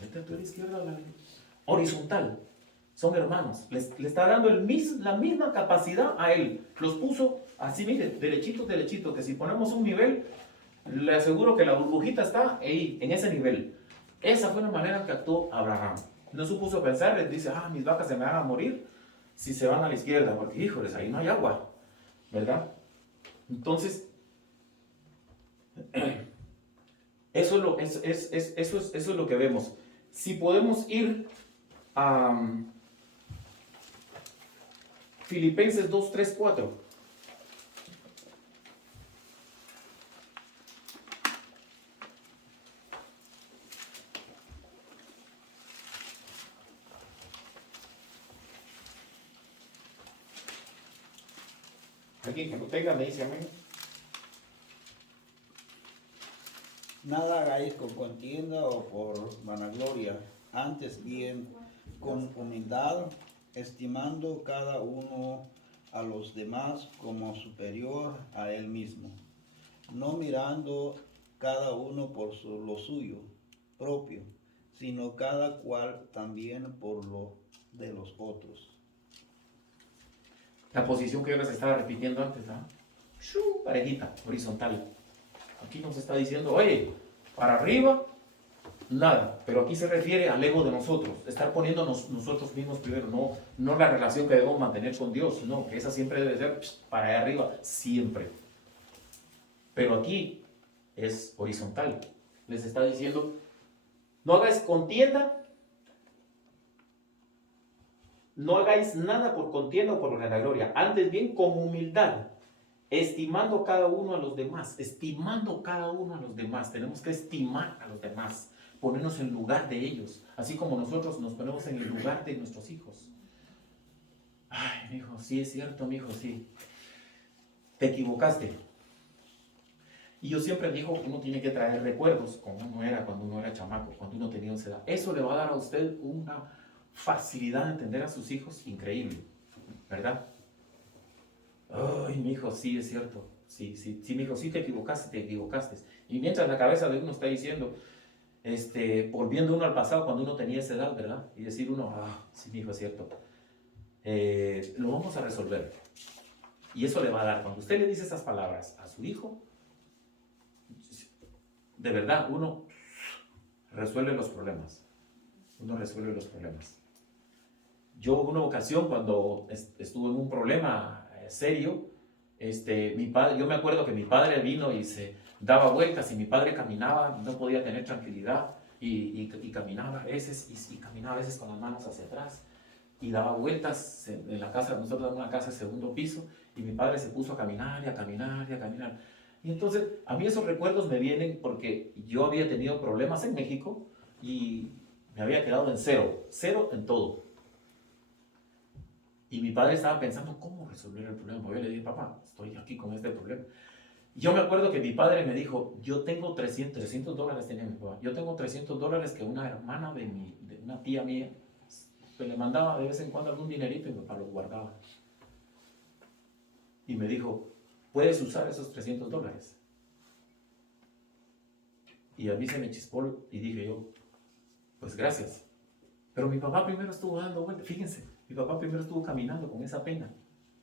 Vete a tu izquierda o la derecha. Horizontal. Son hermanos. Le está dando la misma capacidad a él. Los puso así, mire, derechito, que si ponemos un nivel, le aseguro que la burbujita está ahí, en ese nivel. Esa fue la manera en que actuó Abraham. No se puso a pensar, les dice, mis vacas se me van a morir si se van a la izquierda, porque híjoles, ahí no hay agua, ¿verdad? Entonces, eso es lo que vemos. Si podemos ir a Filipenses 2, 3, 4. Alguien que lo tenga me dice amén. Nada hagáis con contienda o por vanagloria, antes bien con humildad, estimando cada uno a los demás como superior a él mismo, no mirando cada uno por lo suyo propio, sino cada cual también por lo de los otros. La posición que yo les estaba repitiendo antes, ¿ah? Parejita, horizontal. Aquí nos está diciendo, oye, para arriba, nada. Pero aquí se refiere al ego de nosotros, estar poniéndonos nosotros mismos primero, no la relación que debemos mantener con Dios, no, que esa siempre debe ser para allá arriba, siempre. Pero aquí es horizontal. Les está diciendo, no hagáis contienda, no hagáis nada por contienda o por vanagloria, antes bien con humildad, estimando cada uno a los demás, estimando cada uno a los demás. Tenemos que estimar a los demás, ponernos en lugar de ellos, así como nosotros nos ponemos en el lugar de nuestros hijos. Ay, mi hijo, sí es cierto, mi hijo, sí. Te equivocaste. Y yo siempre digo que uno tiene que traer recuerdos, como uno era cuando uno era chamaco, cuando uno tenía esa edad. Eso le va a dar a usted una facilidad de entender a sus hijos increíble, ¿verdad? Ay, mi hijo, sí es cierto. Sí, mi hijo, sí te equivocaste. Y mientras la cabeza de uno está diciendo, volviendo uno al pasado cuando uno tenía esa edad, ¿verdad? Y decir uno, sí, mi hijo, es cierto. Lo vamos a resolver. Y eso le va a dar, cuando usted le dice esas palabras a su hijo, de verdad, uno resuelve los problemas. Uno resuelve los problemas. Yo una ocasión cuando estuve en un problema serio, mi padre, yo me acuerdo que mi padre vino y se daba vueltas y mi padre caminaba, no podía tener tranquilidad y caminaba a veces y caminaba a veces con las manos hacia atrás y daba vueltas en la casa. Nosotros tenemos una casa de segundo piso y mi padre se puso a caminar y a caminar y a caminar. Y entonces a mí esos recuerdos me vienen porque yo había tenido problemas en México y me había quedado en cero en todo. Y mi padre estaba pensando cómo resolver el problema. Yo le dije, papá, estoy aquí con este problema. Yo me acuerdo que mi padre me dijo, yo tengo $300 tenía mi papá. Yo tengo $300 que una hermana de una tía mía, pues le mandaba de vez en cuando algún dinerito y mi papá lo guardaba. Y me dijo, puedes usar esos $300. Y a mí se me chispó y dije yo, pues gracias. Pero mi papá primero estuvo dando vueltas, fíjense, mi papá primero estuvo caminando con esa pena,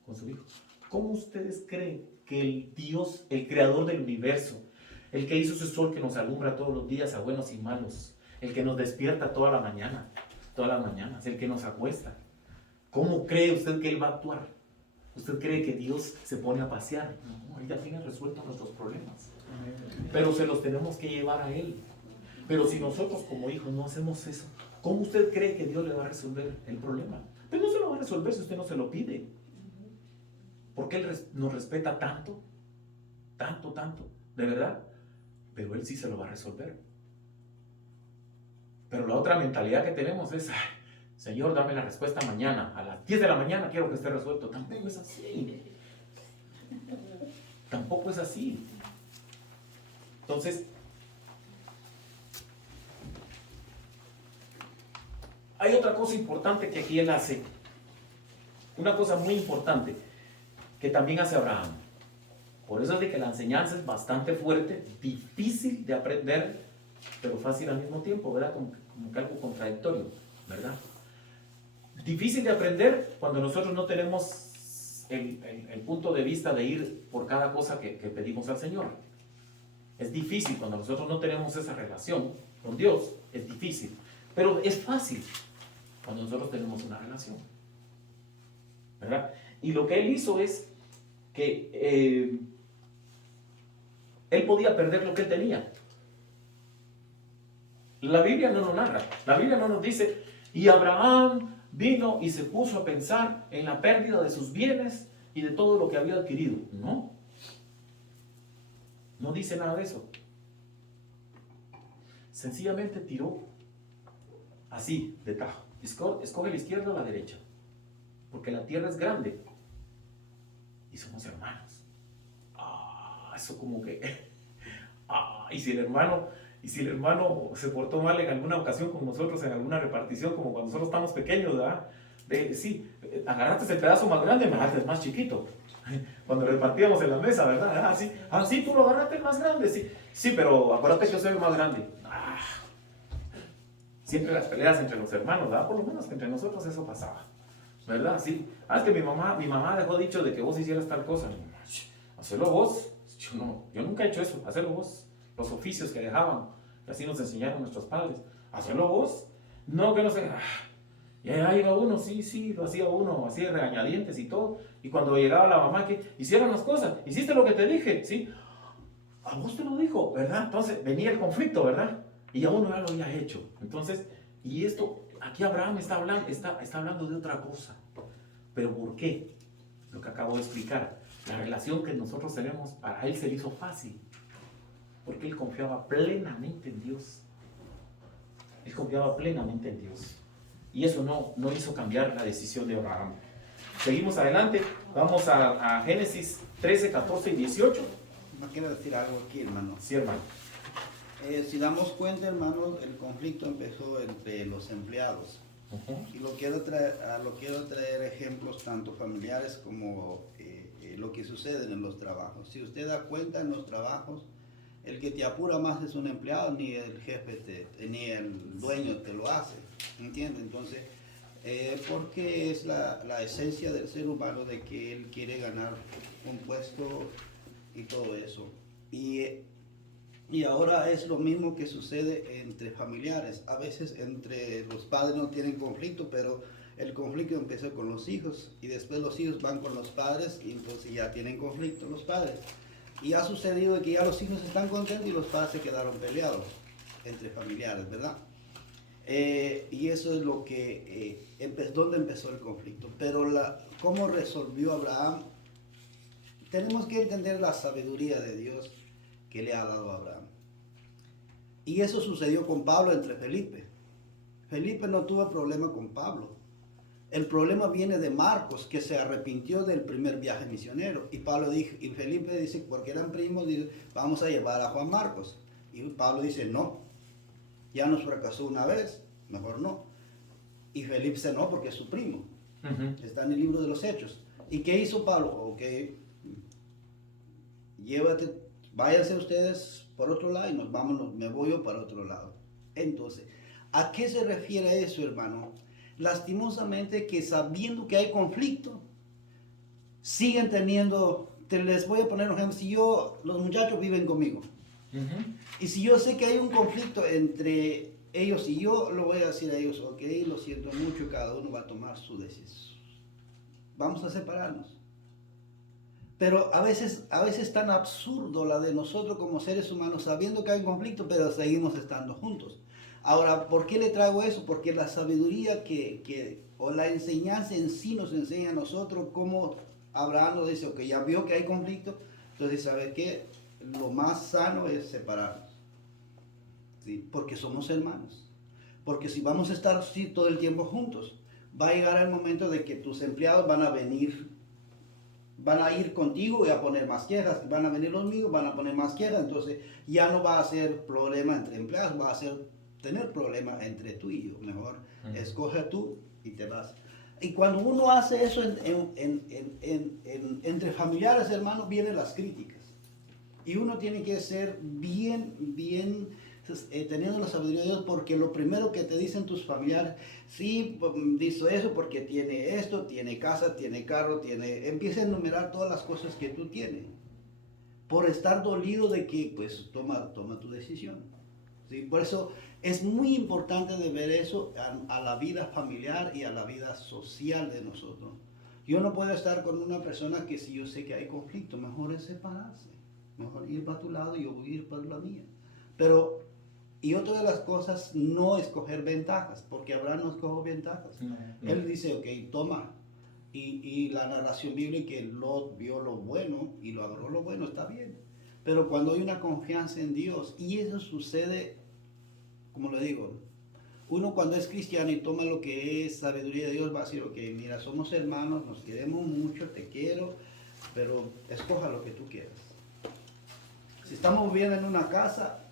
con su hijo. ¿Cómo ustedes creen que el Dios, el creador del universo, el que hizo ese sol que nos alumbra todos los días a buenos y malos, el que nos despierta todas las mañanas, el que nos acuesta, cómo cree usted que Él va a actuar? ¿Usted cree que Dios se pone a pasear? No, Él ya tiene resueltos nuestros problemas. pero se los tenemos que llevar a Él. Pero si nosotros como hijos no hacemos eso, ¿cómo usted cree que Dios le va a resolver el problema? Pues no se lo va a resolver si usted no se lo pide. Porque Él nos respeta tanto, tanto, tanto, de verdad. Pero Él sí se lo va a resolver. Pero la otra mentalidad que tenemos es, ay, Señor, dame la respuesta mañana, a las 10 de la mañana quiero que esté resuelto. Tampoco es así. Tampoco es así. Entonces, hay otra cosa importante que aquí Él hace. Una cosa muy importante que también hace Abraham. Por eso es de que la enseñanza es bastante fuerte, difícil de aprender, pero fácil al mismo tiempo, ¿verdad? Como que algo contradictorio, ¿verdad? Difícil de aprender cuando nosotros no tenemos el punto de vista de ir por cada cosa que pedimos al Señor. Es difícil cuando nosotros no tenemos esa relación con Dios, es difícil. Pero es fácil cuando nosotros tenemos una relación, ¿verdad? Y lo que Él hizo es que Él podía perder lo que Él tenía. La Biblia no nos narra, la Biblia no nos dice, y Abraham vino y se puso a pensar en la pérdida de sus bienes y de todo lo que había adquirido. No, no dice nada de eso. Sencillamente tiró así, de tajo. Escoge la izquierda o la derecha, porque la tierra es grande y somos hermanos. Eso como que, y si el hermano se portó mal en alguna ocasión con nosotros, en alguna repartición, como cuando nosotros estamos pequeños, ¿verdad? Sí, agarraste el pedazo más grande, me agarraste el más chiquito. Cuando repartíamos en la mesa, ¿verdad? Sí, tú lo agarraste el más grande, sí. Sí, pero acuérdate que yo soy el más grande. Siempre las peleas entre los hermanos, ¿verdad? Por lo menos entre nosotros eso pasaba, ¿verdad? Sí. Es que mi mamá dejó dicho de que vos hicieras tal cosa. Hacelo vos. Yo nunca he hecho eso. Hacelo vos. Los oficios que dejaban, que así nos enseñaron nuestros padres. Hacelo vos. No, que no sé. Y allá iba uno, sí, lo hacía uno, así de regañadientes y todo. Y cuando llegaba la mamá, que hicieron las cosas, hiciste lo que te dije, ¿sí? A vos te lo dijo, ¿verdad? Entonces venía el conflicto, ¿verdad? Y ya uno ya lo había hecho. Entonces, y esto, aquí Abraham está hablando de otra cosa. ¿Pero por qué? Lo que acabo de explicar. La relación que nosotros tenemos, para él se le hizo fácil. Porque él confiaba plenamente en Dios. Él confiaba plenamente en Dios. Y eso no hizo cambiar la decisión de Abraham. Seguimos adelante. Vamos a Génesis 13, 14 y 18. No quiero decir algo aquí, hermano. Sí, hermano. Si damos cuenta, hermano, el conflicto empezó entre los empleados. Y lo quiero traer ejemplos tanto familiares como lo que sucede en los trabajos. Si usted da cuenta en los trabajos, el que te apura más es un empleado, ni el jefe ni el dueño te lo hace, ¿entiende? Entonces, porque es la esencia del ser humano de que él quiere ganar un puesto y todo eso. Y ahora es lo mismo que sucede entre familiares. A veces entre los padres no tienen conflicto, pero el conflicto empezó con los hijos y después los hijos van con los padres y entonces ya tienen conflicto los padres. Y ha sucedido que ya los hijos están contentos y los padres se quedaron peleados entre familiares, ¿verdad? Y eso es lo que donde empezó el conflicto. Pero cómo resolvió Abraham, tenemos que entender la sabiduría de Dios que le ha dado a Abraham. Y eso sucedió con Pablo entre Felipe. Felipe no tuvo problema con Pablo. El problema viene de Marcos, que se arrepintió del primer viaje misionero. Y Felipe dice, porque eran primos, dice, vamos a llevar a Juan Marcos. Y Pablo dice, no, ya nos fracasó una vez, mejor no. Y Felipe dice, no, porque es su primo. Está en el libro de los Hechos. ¿Y qué hizo Pablo? Ok, váyanse ustedes por otro lado y me voy yo para otro lado. Entonces, ¿a qué se refiere eso, hermano? Lastimosamente que sabiendo que hay conflicto, siguen teniendo, les voy a poner un ejemplo, si los muchachos viven conmigo, y si yo sé que hay un conflicto entre ellos y yo, lo voy a decir a ellos, ok, lo siento mucho, cada uno va a tomar su decisión. Vamos a separarnos. Pero a veces es tan absurdo la de nosotros como seres humanos, sabiendo que hay un conflicto, pero seguimos estando juntos. Ahora, ¿por qué le traigo eso? Porque la sabiduría o la enseñanza en sí nos enseña a nosotros cómo Abraham nos dice, ok, ya vio que hay conflicto, entonces, ¿sabe qué? Lo más sano es separarnos, ¿sí? Porque somos hermanos. Porque si vamos a estar así todo el tiempo juntos, va a llegar el momento de que tus empleados van a ir contigo y a poner más quejas, van a venir los míos, van a poner más quejas, entonces ya no va a ser problema entre empleados, va a tener problema entre tú y yo. Mejor escoge tú y te vas. Y cuando uno hace eso entre familiares, hermanos, vienen las críticas. Y uno tiene que ser bien teniendo la sabiduría de Dios, porque lo primero que te dicen tus familiares, sí, hizo eso porque tiene esto, tiene casa, tiene carro, empieza a enumerar todas las cosas que tú tienes, por estar dolido de que, pues, toma tu decisión. ¿Sí? Por eso es muy importante de ver eso a la vida familiar y a la vida social de nosotros. Yo no puedo estar con una persona que si yo sé que hay conflicto, mejor es separarse, mejor ir para tu lado y yo voy a ir para la mía. Y otra de las cosas, no escoger ventajas, porque Abraham no escogió ventajas. No. Él dice, ok, toma. Y la narración bíblica, que Lot vio lo bueno y lo agarró lo bueno, está bien. Pero cuando hay una confianza en Dios, y eso sucede, como le digo, uno cuando es cristiano y toma lo que es sabiduría de Dios, va a decir, ok, mira, somos hermanos, nos queremos mucho, te quiero, pero escoja lo que tú quieras. Si estamos viviendo en una casa,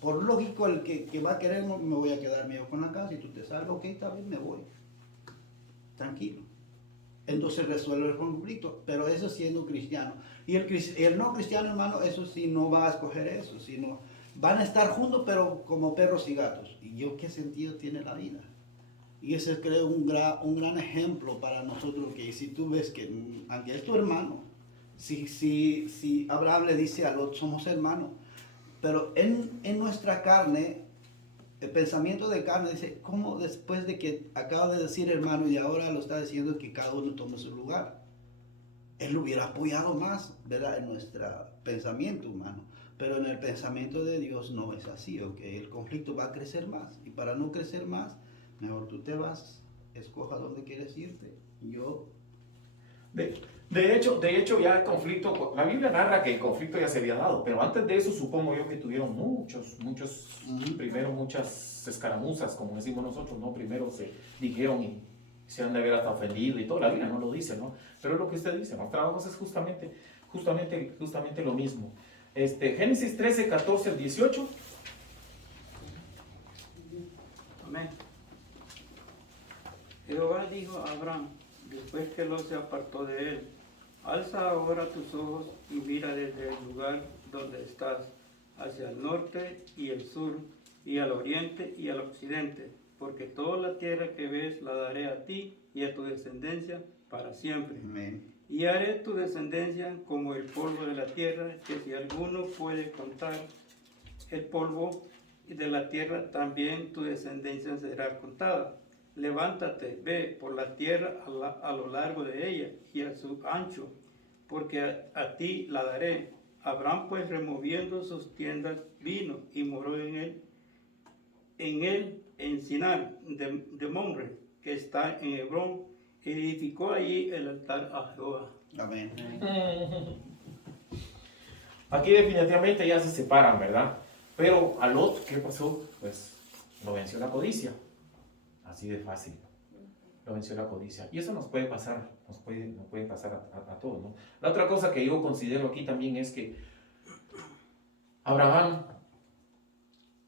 por lógico, el que va a querer, no me voy a quedar mío con la casa, y tú te salgas, ok, está bien, me voy. Tranquilo. Entonces resuelve el conflicto, pero eso siendo cristiano. Y el no cristiano, hermano, eso sí no va a escoger eso, sino van a estar juntos, pero como perros y gatos. ¿Y yo qué sentido tiene la vida? Y ese creo un gran ejemplo para nosotros, que si tú ves que, aunque es tu hermano, si Abraham le dice a Lot, somos hermanos, pero en nuestra carne, el pensamiento de carne dice, ¿cómo después de que acaba de decir hermano y ahora lo está diciendo que cada uno tome su lugar? Él lo hubiera apoyado más, ¿verdad? En nuestro pensamiento humano. Pero en el pensamiento de Dios no es así, ¿ok? El conflicto va a crecer más. Y para no crecer más, mejor tú te vas, escoja dónde quieres irte. De hecho, ya el conflicto, la Biblia narra que el conflicto ya se había dado, pero antes de eso supongo yo que tuvieron primero muchas escaramuzas, como decimos nosotros, ¿no? Primero se dijeron y se han de haber hasta ofendido y todo, la Biblia no lo dice, ¿no? Pero es lo que usted dice, ¿no? Trabajos es justamente lo mismo. Génesis 13, 14 al 18. Amén. Jehová dijo a Abraham, después que Lot se apartó de él, alza ahora tus ojos y mira desde el lugar donde estás, hacia el norte y el sur, y al oriente y al occidente, porque toda la tierra que ves la daré a ti y a tu descendencia para siempre. Amén. Y haré tu descendencia como el polvo de la tierra, que si alguno puede contar el polvo de la tierra, también tu descendencia será contada. Levántate, ve por la tierra a lo largo de ella y a su ancho, porque a ti la daré. Abraham pues, removiendo sus tiendas, vino y moró en Sinar de Mamre, que está en Hebrón, y edificó allí el altar a Jehová. Amén. Aquí definitivamente ya se separan, ¿verdad? Pero a Lot, ¿qué pasó? Pues lo venció la codicia. Así de fácil. Lo venció la codicia. Y eso nos puede pasar, nos puede pasar a todos, ¿no? La otra cosa que yo considero aquí también es que Abraham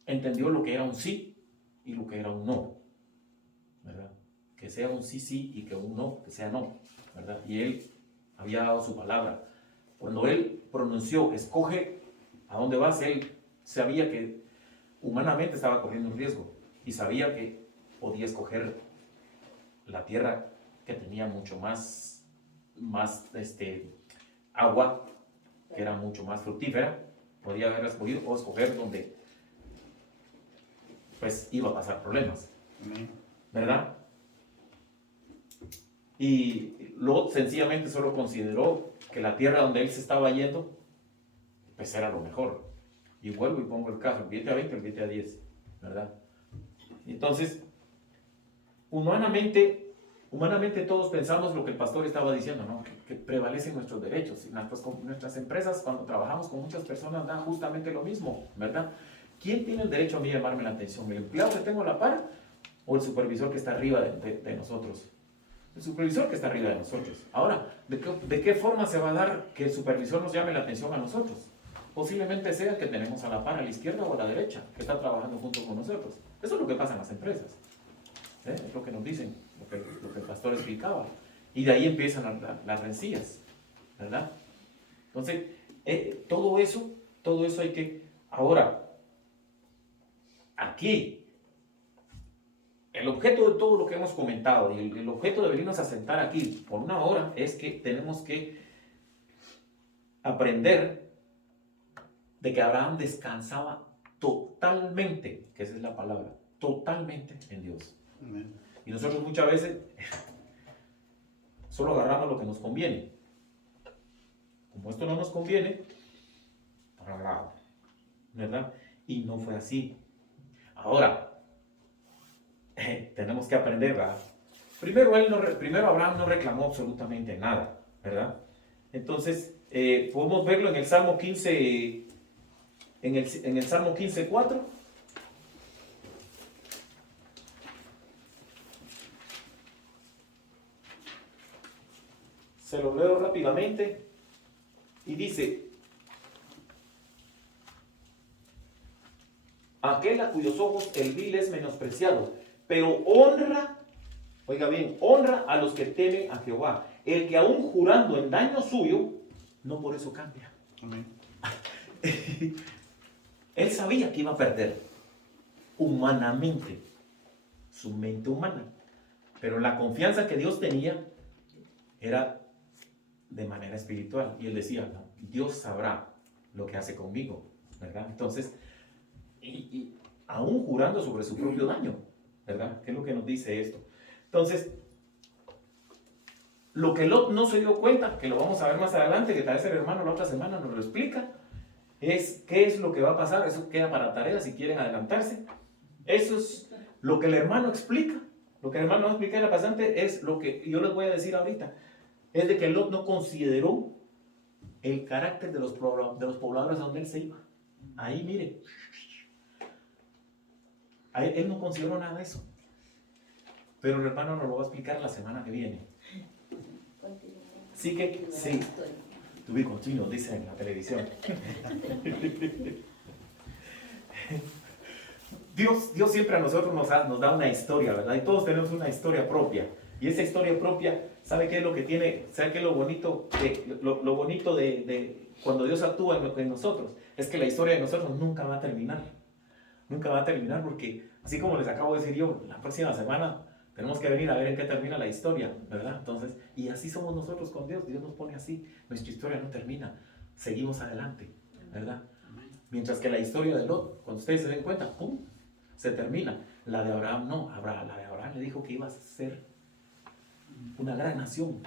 entendió lo que era un sí y lo que era un no, ¿verdad? Que sea un sí, sí, y que un no, que sea no, ¿verdad? Y él había dado su palabra. Cuando él pronunció, escoge a dónde vas, él sabía que humanamente estaba corriendo un riesgo y sabía que podía escoger la tierra que tenía mucho más agua, que era mucho más fructífera. Podía haber escogido o escoger donde pues iba a pasar problemas, Amén. ¿verdad? Y Lot sencillamente solo consideró que la tierra donde él se estaba yendo, pues era lo mejor. Y vuelvo y pongo el caso, el billete a 20, el billete a 10, ¿verdad? Entonces, humanamente todos pensamos lo que el pastor estaba diciendo, ¿no? Que prevalecen nuestros derechos. Y nuestras empresas, cuando trabajamos con muchas personas, dan justamente lo mismo, ¿verdad? ¿Quién tiene el derecho a mí llamarme la atención? ¿El empleado que tengo a la par o el supervisor que está arriba de nosotros? El supervisor que está arriba de nosotros. Ahora, ¿de qué forma se va a dar que el supervisor nos llame la atención a nosotros? Posiblemente sea que tenemos a la par, a la izquierda o a la derecha, que está trabajando junto con nosotros. Eso es lo que pasa en las empresas. Es lo que nos dicen, lo que el pastor explicaba. Y de ahí empiezan las rencillas, ¿verdad? Entonces, todo eso hay que... Ahora, aquí, el objeto de todo lo que hemos comentado y el objeto de venirnos a sentar aquí por una hora es que tenemos que aprender de que Abraham descansaba totalmente, que esa es la palabra, totalmente en Dios. Amén. Y nosotros muchas veces solo agarramos lo que nos conviene. Como esto no nos conviene, ¿verdad? Y no fue así. Ahora, tenemos que aprender, ¿verdad? Primero Abraham no reclamó absolutamente nada, ¿verdad? Entonces, podemos verlo en el Salmo 15, en el Salmo 15:4. Se lo leo rápidamente y dice: aquel a cuyos ojos el vil es menospreciado, pero honra, oiga bien, honra a los que temen a Jehová, el que aún jurando en daño suyo, no por eso cambia. Amén. Él sabía que iba a perder humanamente, su mente humana, pero la confianza que Dios tenía era de manera espiritual, y él decía, no, Dios sabrá lo que hace conmigo, ¿verdad? Entonces, y aún jurando sobre su propio daño, ¿verdad? ¿Qué es lo que nos dice esto? Entonces, lo que Lot no se dio cuenta, que lo vamos a ver más adelante, que tal vez el hermano la otra semana nos lo explica, es qué es lo que va a pasar. Eso queda para tarea si quieren adelantarse. Eso es lo que el hermano explica. Lo que el hermano va a explicar la pasante es lo que yo les voy a decir ahorita. Es de que Lot no consideró el carácter de los pobladores a donde él se iba. Ahí, mire. Ahí, él no consideró nada de eso. Pero el hermano nos lo va a explicar la semana que viene. Así que, sí. To be continued, dice en la televisión. Dios siempre a nosotros nos da una historia, ¿verdad? Y todos tenemos una historia propia. Y esa historia propia, ¿sabe qué es lo que tiene? ¿Sabe qué es lo bonito de cuando Dios actúa en nosotros? Es que la historia de nosotros nunca va a terminar. Nunca va a terminar porque, así como les acabo de decir yo, la próxima semana tenemos que venir a ver en qué termina la historia, ¿verdad? Entonces, y así somos nosotros con Dios. Dios nos pone así. Nuestra historia no termina. Seguimos adelante, ¿verdad? Mientras que la historia de Lot, cuando ustedes se den cuenta, ¡pum!, se termina. La de Abraham no. La de Abraham le dijo que iba a ser una gran nación,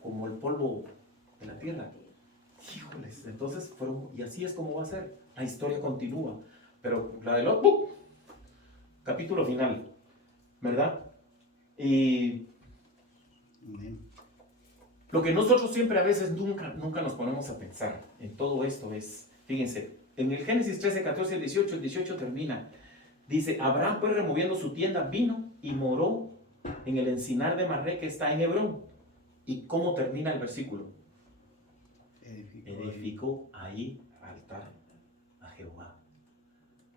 como el polvo de la tierra. Híjoles, entonces y así es como va a ser. La historia continúa. Pero la de Lot, ¡pum!, capítulo final, ¿verdad? Y lo que nosotros siempre a veces nunca nos ponemos a pensar en todo esto es, fíjense, en el Génesis 13, 14 al 18, el 18 termina. Dice, Abraham pues removiendo su tienda vino y moró en el encinar de Mamre que está en Hebrón. ¿Y cómo termina el versículo? Edificó ahí altar a Jehová.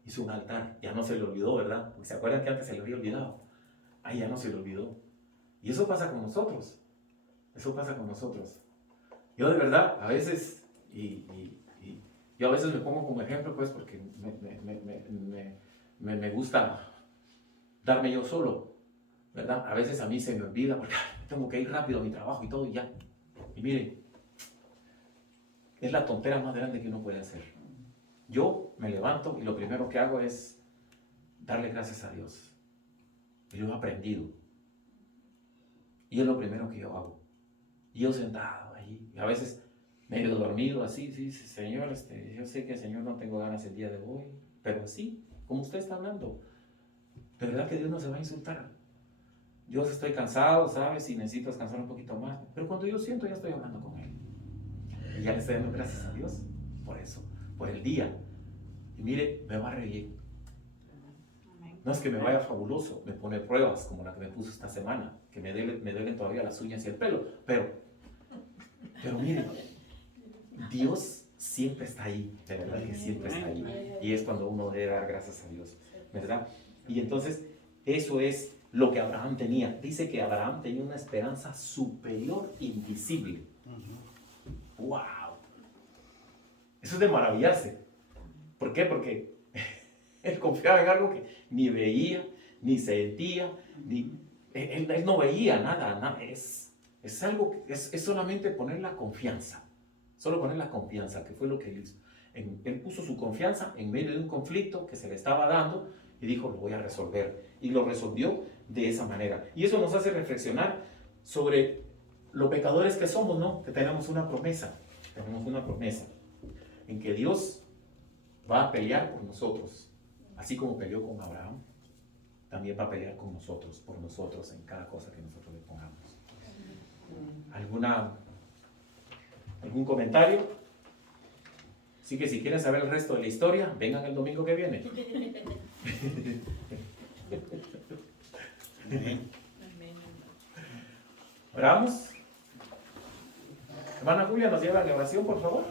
Hizo un altar, ya no se le olvidó, ¿verdad? Porque se acuerdan que antes se le había olvidado. Ahí ya no se le olvidó. Y eso pasa con nosotros. Eso pasa con nosotros. Yo de verdad, a veces, yo a veces me pongo como ejemplo, pues, porque me gusta darme yo solo, ¿verdad? A veces a mí se me olvida porque tengo que ir rápido a mi trabajo y todo y ya. Y miren, es la tontera más grande que uno puede hacer. Yo me levanto y lo primero que hago es darle gracias a Dios. Y lo he aprendido. Y es lo primero que yo hago. Y yo sentado ahí, a veces medio dormido, así, sí, sí, Señor, yo sé que Señor no tengo ganas el día de hoy, pero así, como usted está hablando, de verdad que Dios no se va a insultar. Yo estoy cansado, ¿sabes? Y necesito descansar un poquito más, pero cuando yo siento ya estoy hablando con Él. Y ya le estoy dando gracias a Dios por eso, por el día. Y mire, me va a reír. No es que me vaya fabuloso, me pone pruebas como la que me puso esta semana, que me duelen todavía las uñas y el pelo, pero mire, Dios siempre está ahí, de verdad que siempre está ahí. Y es cuando uno debe dar gracias a Dios, ¿verdad? Y entonces, eso es lo que Abraham tenía. Dice que Abraham tenía una esperanza superior, invisible. ¡Wow! Eso es de maravillarse. ¿Por qué? Porque él confiaba en algo que ni veía, ni sentía, él no veía nada. Es algo, es solamente poner la confianza. Solo poner la confianza, que fue lo que él hizo. Él puso su confianza en medio de un conflicto que se le estaba dando y dijo, lo voy a resolver. Y lo resolvió de esa manera. Y eso nos hace reflexionar sobre los pecadores que somos, ¿no? Que tenemos una promesa. Tenemos una promesa en que Dios va a pelear por nosotros. Así como peleó con Abraham, también va a pelear con nosotros, por nosotros, en cada cosa que nosotros le pongamos. ¿Algún comentario? Así que si quieren saber el resto de la historia, vengan el domingo que viene. Oramos. Hermana Julia, ¿nos lleva a la oración, por favor?